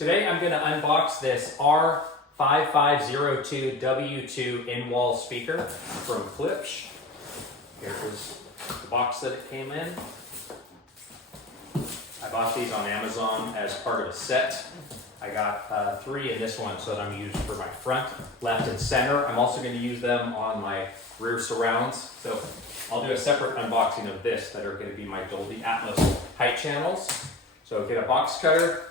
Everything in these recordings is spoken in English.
Today I'm going to unbox this R-5502-W in-wall speaker from Klipsch. Here is the box that it came in. I bought these on Amazon as part of a set. I got 3 in this one, so that I'm used for my front, left, and center. I'm also going to use them on my rear surrounds. So I'll do a separate unboxing of this that are going to be my Dolby Atmos height channels. So get a box cutter,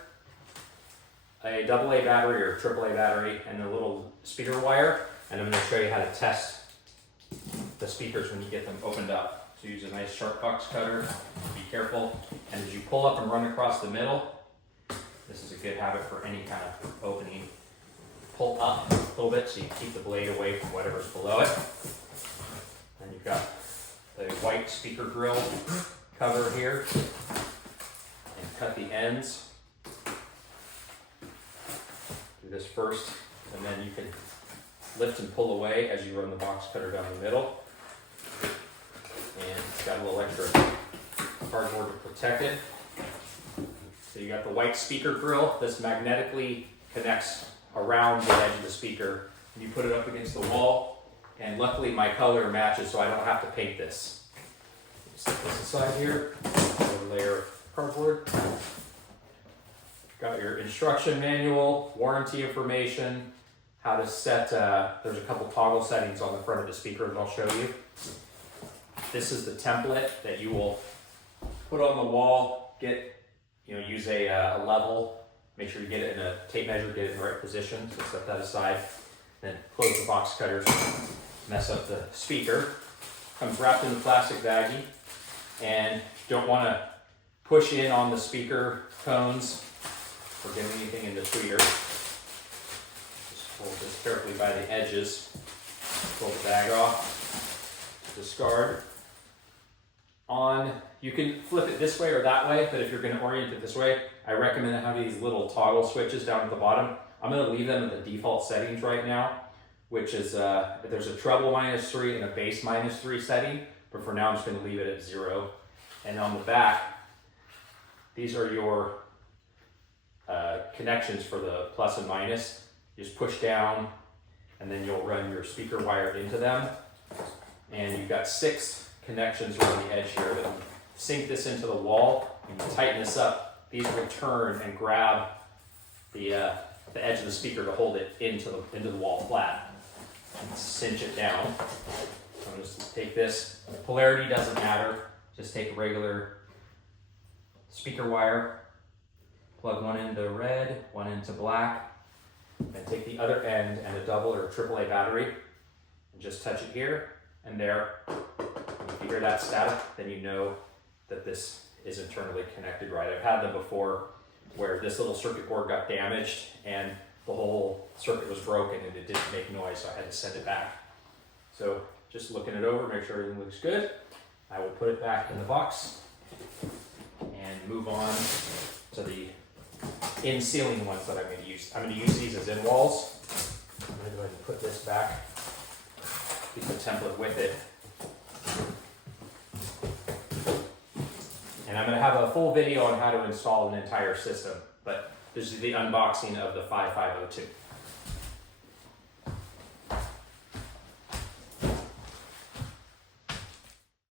a AA battery or AAA battery, and a little speaker wire. And I'm going to show you how to test the speakers when you get them opened up. So use a nice sharp box cutter, be careful. And as you pull up and run across the middle, this is a good habit for any kind of opening. Pull up a little bit so you keep the blade away from whatever's below it. Then you've got the white speaker grill cover here. And cut the ends. Do this first, and then you can lift and pull away as you run the box cutter down the middle. And it's got a little extra cardboard to protect it. So you got the white speaker grill. This magnetically connects around the edge of the speaker. And you put it up against the wall, and luckily my color matches, so I don't have to paint this. Set this aside here, another layer of cardboard. Got your instruction manual, warranty information, how to set, there's a couple toggle settings on the front of the speaker that I'll show you. This is the template that you will put on the wall, use a level, make sure you get it in a tape measure, get it in the right position, so set that aside. Then close the box cutters, mess up the speaker. Comes wrapped in the plastic baggie, and don't want to push in on the speaker cones or get anything in the tweeter. Just hold this carefully by the edges, pull the bag off, discard. You can flip it this way or that way, but if you're going to orient it this way, I recommend having these little toggle switches down at the bottom. I'm going to leave them in the default settings right now, which is, there's a treble -3 and a bass -3 setting, but for now I'm just going to leave it at 0. And on the back, these are your connections for the plus and minus. You just push down, and then you'll run your speaker wire into them. And you've got 6 connections around the edge here. But you sink this into the wall, and you tighten this up. These return and grab the edge of the speaker to hold it into the wall flat, and cinch it down. So I'm just take this. Polarity doesn't matter. Just take a regular speaker wire. Plug one into red, one into black, and take the other end and a double or a AAA battery, and just touch it here and there. If you hear that static, then you know that this is internally connected right. I've had them before where this little circuit board got damaged and the whole circuit was broken and it didn't make noise, so I had to send it back. So just looking it over, make sure everything looks good. I will put it back in the box and move on to the in-ceiling ones that I'm going to use. I'm going to use these as in-walls. I'm going to go ahead and put this back, keep the template with it. And I'm going to have a full video on how to install an entire system, but this is the unboxing of the 5502.